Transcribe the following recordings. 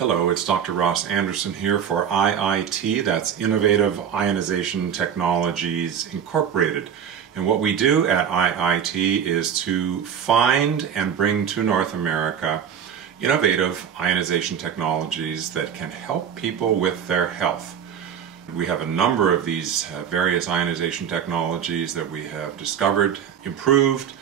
Hello, it's Dr. Ross Anderson here for IIT, that's Innovative Ionization Technologies Incorporated. And what we do at IIT is to find and bring to North America innovative ionization technologies that can help people with their health. We have a number of these various ionization technologies that we have discovered, improved,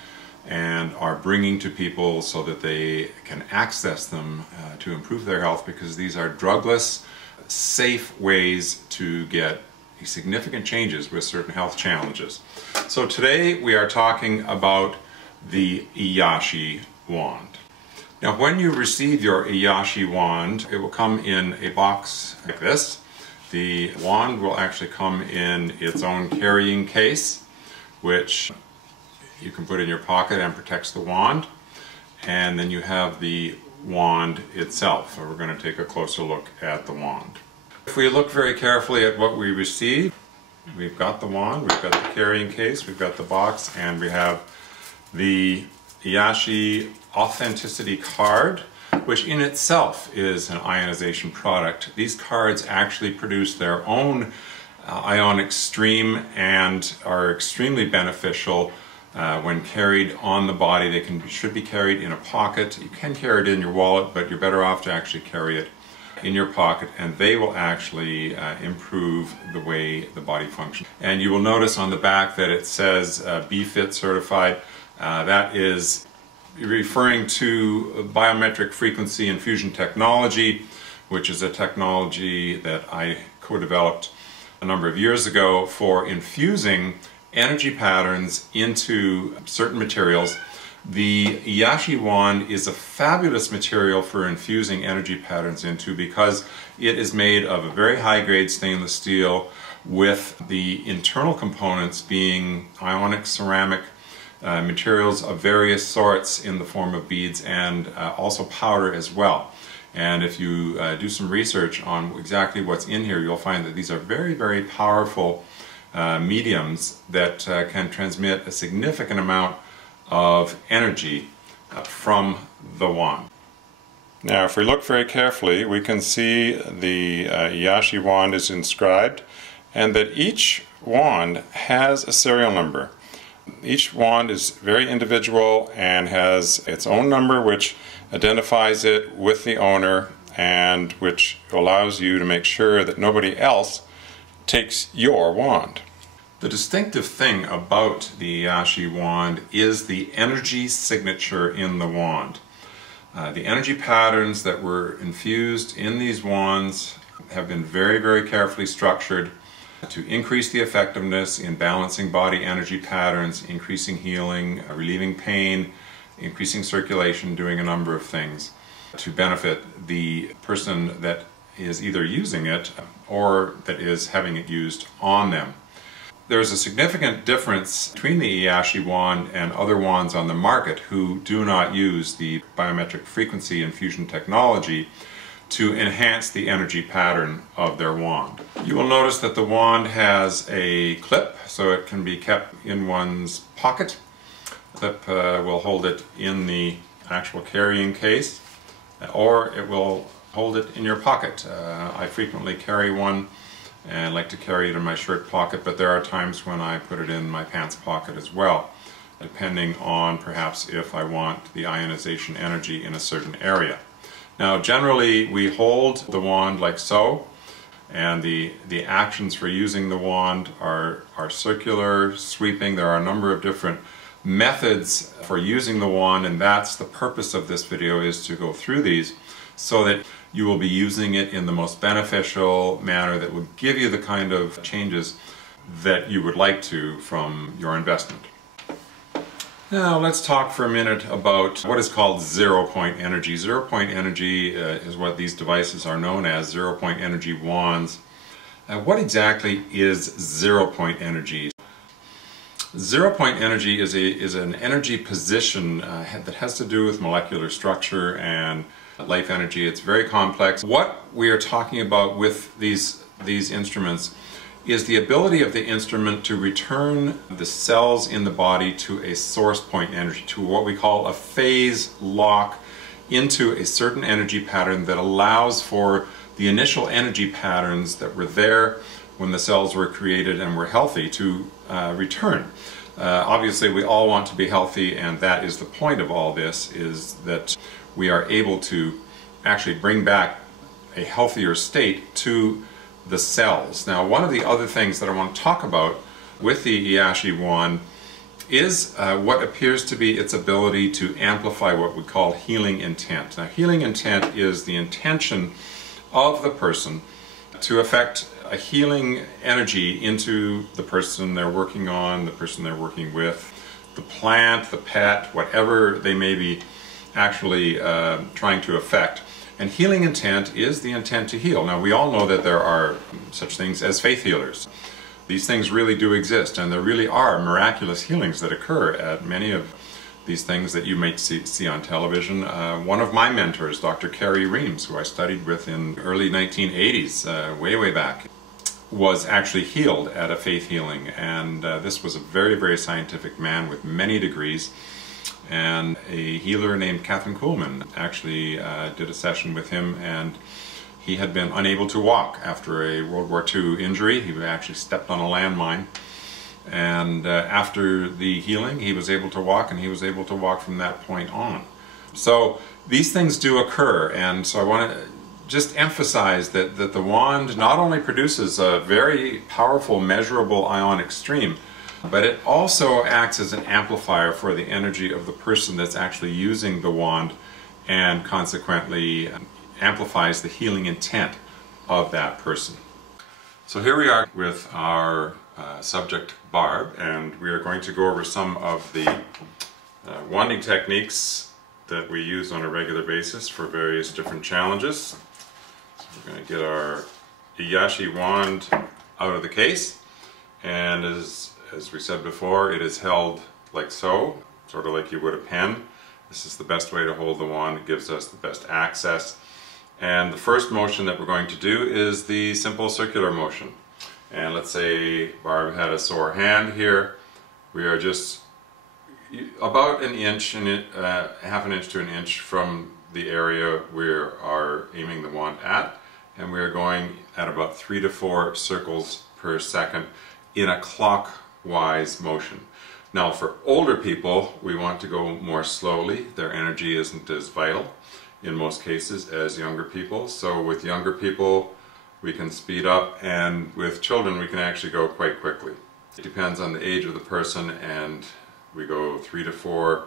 and are bringing to people so that they can access them to improve their health, because these are drugless, safe ways to get significant changes with certain health challenges. So today we are talking about the Iyashi wand. Now when you receive your Iyashi wand, it will come in a box like this. The wand will actually come in its own carrying case, which you can put in your pocket and protects the wand. And then you have the wand itself. So we're going to take a closer look at the wand. If we look very carefully at what we receive, we've got the wand, we've got the carrying case, we've got the box, and we have the Iyashi Authenticity Card, which in itself is an ionization product. These cards actually produce their own ionic stream and are extremely beneficial when carried on the body. They should be carried in a pocket. You can carry it in your wallet, but you're better off to actually carry it in your pocket, and they will actually improve the way the body functions. And you will notice on the back that it says BFIT certified. That is referring to biometric frequency infusion technology, which is a technology that I co-developed a number of years ago for infusing energy patterns into certain materials. The Iyashi wand is a fabulous material for infusing energy patterns into, because it is made of a very high-grade stainless steel, with the internal components being ionic ceramic materials of various sorts in the form of beads and also powder as well. And if you do some research on exactly what's in here, you'll find that these are very, very powerful mediums that can transmit a significant amount of energy from the wand. Now if we look very carefully, we can see the Iyashi wand is inscribed, and that each wand has a serial number. Each wand is very individual and has its own number, which identifies it with the owner and which allows you to make sure that nobody else takes your wand. The distinctive thing about the Iyashi wand is the energy signature in the wand. The energy patterns that were infused in these wands have been very, very carefully structured to increase the effectiveness in balancing body energy patterns, increasing healing, relieving pain, increasing circulation, doing a number of things to benefit the person that is either using it or that is having it used on them. There's a significant difference between the Iyashi wand and other wands on the market who do not use the biometric frequency infusion technology to enhance the energy pattern of their wand. You will notice that the wand has a clip, so it can be kept in one's pocket. The clip will hold it in the actual carrying case, or it will hold it in your pocket. I frequently carry one and like to carry it in my shirt pocket, but there are times when I put it in my pants pocket as well, depending on perhaps if I want the ionization energy in a certain area. Now generally we hold the wand like so, and the actions for using the wand are circular, sweeping. There are a number of different methods for using the wand, and that's the purpose of this video, is to go through these so that you will be using it in the most beneficial manner that will give you the kind of changes that you would like to from your investment. Now let's talk for a minute about what is called zero-point energy. Zero-point energy is what these devices are known as, zero-point energy wands. What exactly is zero-point energy? Zero-point energy is an energy position that has to do with molecular structure and life energy. It's very complex. What we are talking about with these instruments is the ability of the instrument to return the cells in the body to a source point energy, to what we call a phase lock into a certain energy pattern that allows for the initial energy patterns that were there when the cells were created and were healthy to return. Obviously we all want to be healthy, and that is the point of all this, is that we are able to actually bring back a healthier state to the cells. Now, one of the other things that I want to talk about with the Iyashi wand is what appears to be its ability to amplify what we call healing intent. Now, healing intent is the intention of the person to affect a healing energy into the person they're working on, the person they're working with, the plant, the pet, whatever they may be actually trying to affect. And healing intent is the intent to heal. Now, we all know that there are such things as faith healers. These things really do exist, and there really are miraculous healings that occur at many of these things that you might see on television. One of my mentors, Dr. Carrie Reams, who I studied with in early 1980s, way back, was actually healed at a faith healing, and this was a very scientific man with many degrees. And a healer named Catherine Kuhlman actually did a session with him, and he had been unable to walk after a World War II injury. He actually stepped on a landmine, and after the healing he was able to walk, and he was able to walk from that point on. So these things do occur, and so I want to just emphasize that the wand not only produces a very powerful measurable ionic stream, but it also acts as an amplifier for the energy of the person that's actually using the wand, and consequently amplifies the healing intent of that person. So here we are with our subject Barb, and we are going to go over some of the wanding techniques that we use on a regular basis for various different challenges. So we're going to get our Iyashi wand out of the case, and as we said before, it is held like so, sort of like you would a pen. This is the best way to hold the wand. It gives us the best access. And the first motion that we're going to do is the simple circular motion. And let's say Barb had a sore hand here. We are just about an inch, half an inch to an inch from the area we are aiming the wand at. And we are going at about 3 to 4 circles per second in a clockwise motion. Now, for older people, we want to go more slowly. Their energy isn't as vital in most cases as younger people. So with younger people, we can speed up, and with children, we can actually go quite quickly. It depends on the age of the person, and we go 3 to 4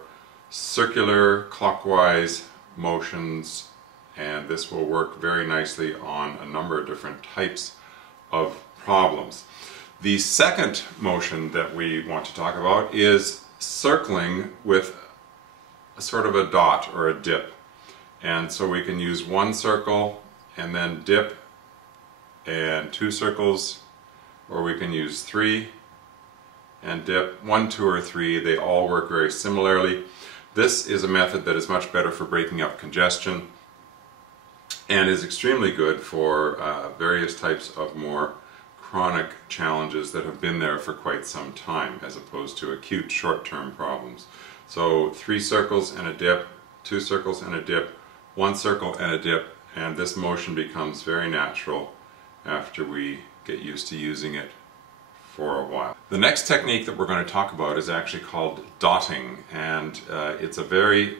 circular clockwise motions, and this will work very nicely on a number of different types of problems. The second motion that we want to talk about is circling with a sort of a dot or a dip. And so we can use 1 circle and then dip, and 2 circles, or we can use 3 and dip. 1, 2, or 3, they all work very similarly. This is a method that is much better for breaking up congestion and is extremely good for various types of more chronic challenges that have been there for quite some time, as opposed to acute short-term problems. So 3 circles and a dip, 2 circles and a dip, 1 circle and a dip, and this motion becomes very natural after we get used to using it for a while. The next technique that we're going to talk about is actually called dotting, and it's a very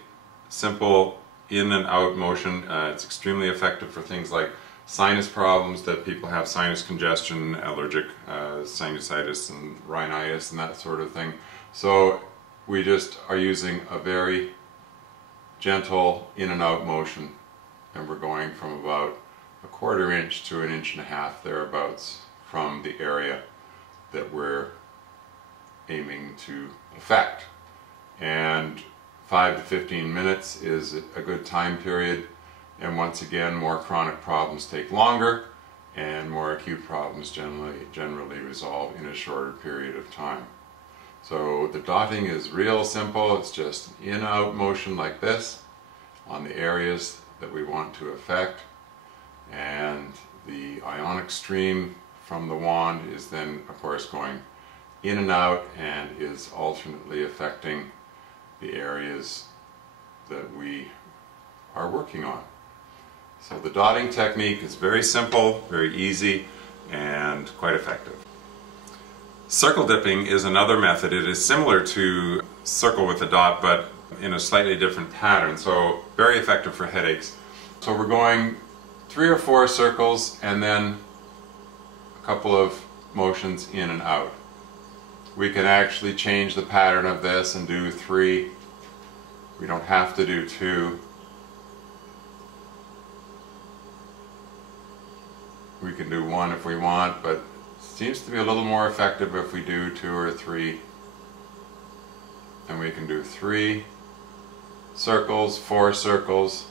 simple in and out motion. It's extremely effective for things like sinus problems, that people have sinus congestion, allergic sinusitis and rhinitis and that sort of thing. So we just are using a very gentle in and out motion, and we're going from about a 1/4 inch to 1.5 inches thereabouts from the area that we're aiming to affect. And 5 to 15 minutes is a good time period. And once again, more chronic problems take longer, and more acute problems generally resolve in a shorter period of time. So the dotting is real simple. It's just an in-out motion like this on the areas that we want to affect, and the ionic stream from the wand is then, of course, going in and out, and is alternately affecting the areas that we are working on. So the dotting technique is very simple, very easy, and quite effective. Circle dipping is another method. It is similar to circle with a dot, but in a slightly different pattern, so very effective for headaches. So we're going 3 or 4 circles and then a couple of motions in and out. We can actually change the pattern of this and do 3. We don't have to do 2. We can do 1 if we want, but it seems to be a little more effective if we do 2 or 3. And we can do 3 circles, 4 circles.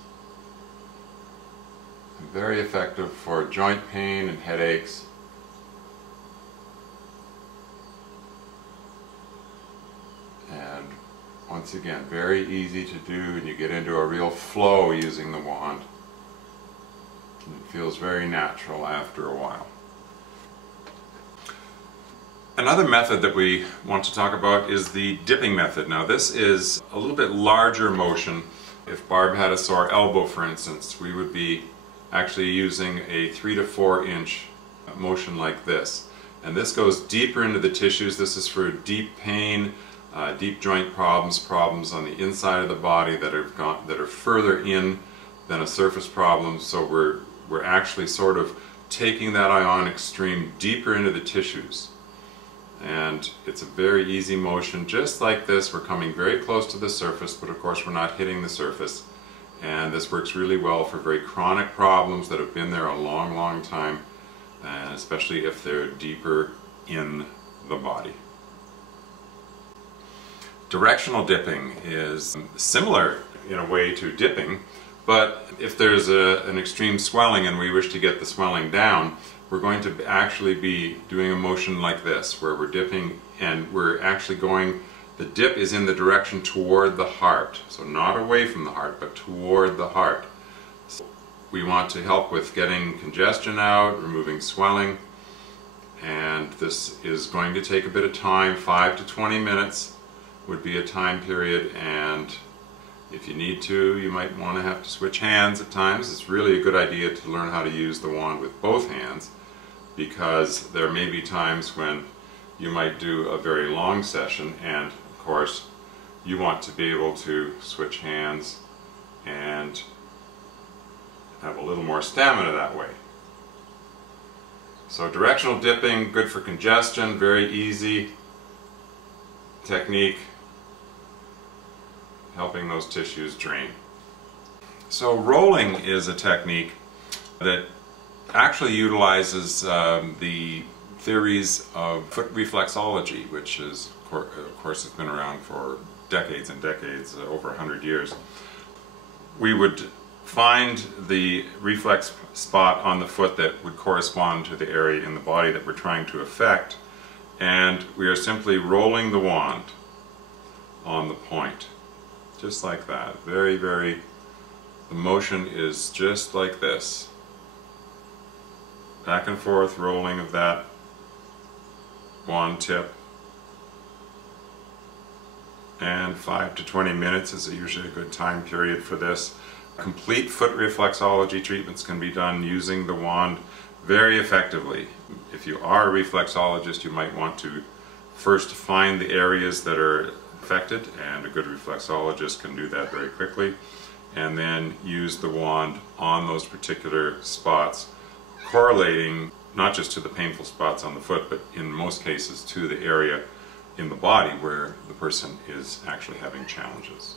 Very effective for joint pain and headaches. And once again, very easy to do, and you get into a real flow using the wand. And it feels very natural after a while. Another method that we want to talk about is the dipping method. Now this is a little bit larger motion. If Barb had a sore elbow, for instance, we would be actually using a 3 to 4 inch motion like this. And this goes deeper into the tissues. This is for deep pain, deep joint problems on the inside of the body that are further in than a surface problem. So we're actually sort of taking that ionic stream deeper into the tissues. And it's a very easy motion, just like this. We're coming very close to the surface, but of course we're not hitting the surface. And this works really well for very chronic problems that have been there a long, long time, and especially if they're deeper in the body. Directional dipping is similar in a way to dipping, but if there's an extreme swelling and we wish to get the swelling down, we're going to actually be doing a motion like this, where we're dipping and we're actually going, the dip is in the direction toward the heart. So not away from the heart, but toward the heart. So we want to help with getting congestion out, removing swelling, and this is going to take a bit of time. 5 to 20 minutes would be a time period, and if you need to, you might want to have to switch hands at times. It's really a good idea to learn how to use the wand with both hands, because there may be times when you might do a very long session, and of course you want to be able to switch hands and have a little more stamina that way. So directional dipping, good for congestion, very easy technique, helping those tissues drain. So rolling is a technique that actually utilizes the theories of foot reflexology, which is, of course, has been around for decades and decades, over 100 years. We would find the reflex spot on the foot that would correspond to the area in the body that we're trying to affect, and we are simply rolling the wand on the point, just like that. The motion is just like this. Back and forth rolling of that wand tip, and 5 to 20 minutes is usually a good time period for this. Complete foot reflexology treatments can be done using the wand very effectively. If you are a reflexologist, you might want to first find the areas that are affected, and a good reflexologist can do that very quickly, and then use the wand on those particular spots, correlating not just to the painful spots on the foot, but in most cases to the area in the body where the person is actually having challenges.